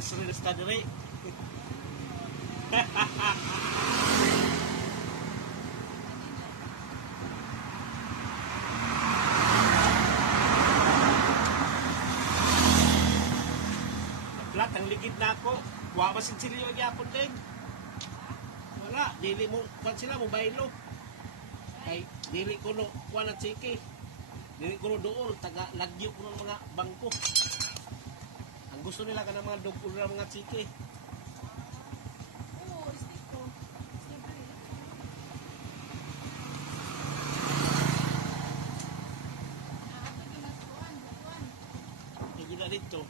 reels ta dire. Flat ang ligid na ako. Wa ba sila yung gyapon din? Wala, dili mo kan sila mo baylo. Kay dili ko no kuan na chiki. Dili ko no doon taga lagyo ko ng mga bangko. Ang gusto nila kanang mga dugol na mga chiki. Dito.